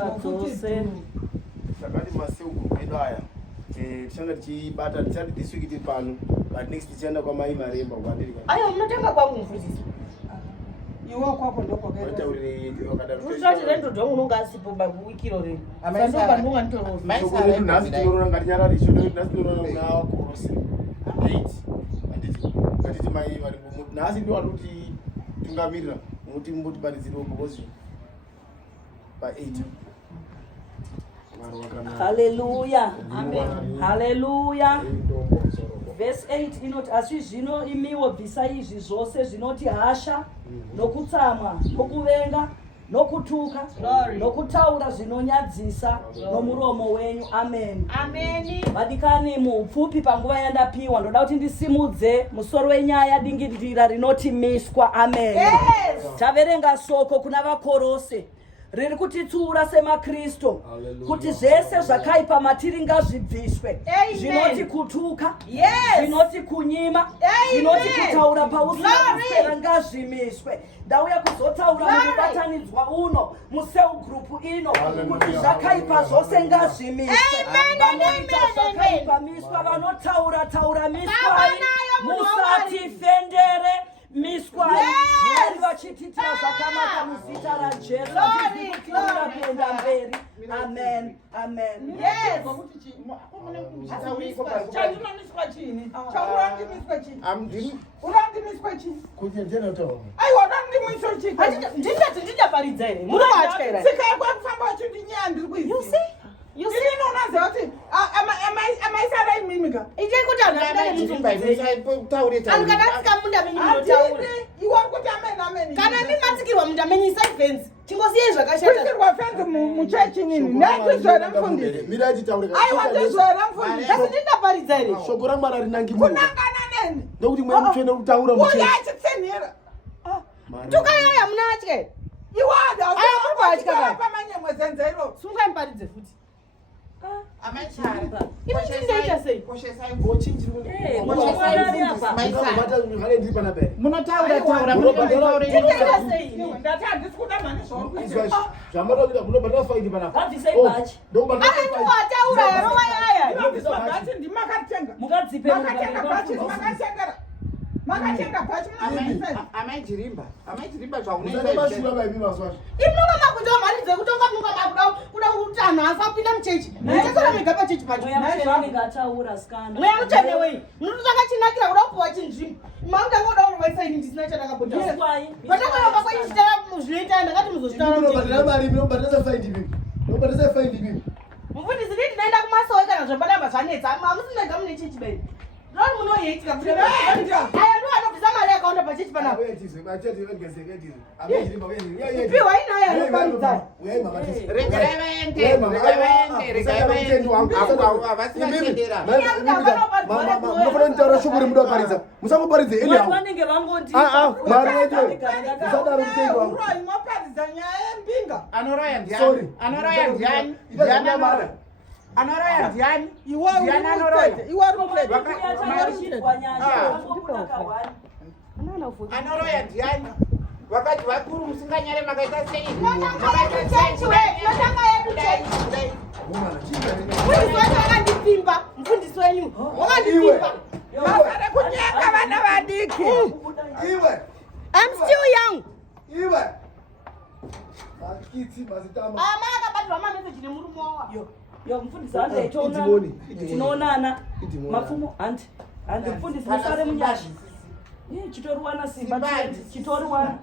Simba dzose. Sakati maseuku edu aya. Tichanga tichibata tichati this week tiri pano. But next tichaenda kwa mai Maremba kwandiri. Ayo munotenga kwangu mufundisi. Iwo kwako ndoko kaita. Matauri wakadaro. Rusati rendo dzomu unonga asipo ba wikiro re. Sando panonga nditoro. Maisara nasi tinorona ngati nyarari chodo nasi tinorona nawa kurose. 8. Ngati mai Maremba nasi ndo waruti tungamirira muti mbuti paridziro bokozi. By 8. Hallelujah. Amen. Hallelujah. Verse 8 inoti asi zvino imiwo bvisa izvi zvose zvinoti hasha nokutsamwa nokuvenga nokutuka nokutaura zvinonyadzisa nomuromo wenyu. Amen. Amen. Vadikani muupfupi panguva yandapiwa ndoda kuti ndisimudze musoro wenyaya dingirira rinoti miswa. Amen. Yes. Taverenga soko kuna vakorose riri kutitsura semakristo kuti zvese zvakaipa matiri ngazvibviswe, zvinoti kutuka, zvinoti kunyima, zvinoti kutaura pausina kufera ngazvimiswe. Ndauya kuzotaura mukubatanidzwa uno museu group ino kuti zvakaipa zvose ngazvimiswe. Vanoita zvakaipa miswa, vanotaura taura miswa, musatifendere miswa. Mwari vachititira zvakanaka muzita raJesu. Kuenda mberi. Amen. Amen. Yes. Chaunamiswa chini. Chaunamiswa chini. Unandimiswa chini. Kujenjena to. Aiwa unandimiswa chini. Ndingati ndichaparidza ere? Munovatera. Sikaikwa kufamba chini nyandi kuizi. You see? You see? Ini unaziva kuti amaisara imimika. Ije kuti angadare mutumba Taurita. Angadatsika munda menyu munotaura. Iwe kuti amen. Kana mimatsikirwa munda menyu side fence. Chingosiye zvakashata. Kusikirwa fence muchechi nini? Nekuzvera mfundisi. Miraji taurika. Aiwa ndizvera mfundisi. Asi ndindaparidza ere? Shoko ramwana rinangimura. Kunangana neni? Nokuti mwe mutshene kutaura muchechi. Uya achitsenhera. Tukayaya munatye. Iwada usabatya pamanye mwezenzero. Sungamparidze futi. Amachara. Ino chindaita sei? Koshesai bochinji. Munotaura taura munotaura. Chindaita sei? Ndati ndisikuda mani zvori. Zvamataura munobata faidi pana. Ngabvisei bachi. Ndombata faidi. Ani wataura yarova yaya. Ndobviswa bachi ndimakatenga. Mukadzipe makatenga bachi makatengera. Makatenga bachi munobvisa. Amaichirimba zvaunoita. Ndakabashura baimi maswacho. Imunonga makuita mharidze kutonga munonga makuda kuti anhu asapinda muchechi. Ndechakora mega pachechi pacho. Ngataura skanda. Mweya mutsvene wei. Munotanga chinakira kuda kupuwa chinzvimbo. Mauta ngoda kurovaisa ini ndisina chandakabota. Pandakanga kwakuchitara zvinoita ndakati muzozvitara muchechi. Munobatisa faidi bibi. Munobatisa faidi bibi. Mufundisi nditi ndaenda kumasowe kana zvapandamba zvanetsa. Hamusinega mune chechi beni. Ndori munohitika kuti aya ndo anobvisa mari yakaunda pachechi panapa. Piwa inaya anoparidza. Regai vaende. Munofana kutaura shoko remuda kuparidza. Musangoparidze eni hawo. Vanenge vangoti. Mari wedu. Musadaro mtengo wangu. Mwaparidza nyaya yembinga. Anoraya ndiani? Anoraya ndiani? Ndiani anoraya? Anoraya ndiani? Iwe uri Anoraya ndiani? Wakati vakuru musinganyare makaita sei? Wakandipimba mfundisi wenyu. Wakandipimba. Makare kunyeka vana vadiki. Iwe. I'm still young. Iwe. Akiti mazitama. Amakabatwa message nemurume wawa. Yo mfundisi ande tinoonana. Mafumo anti mfundisi musare munyashi. Chitoriwana simba chitoriwana.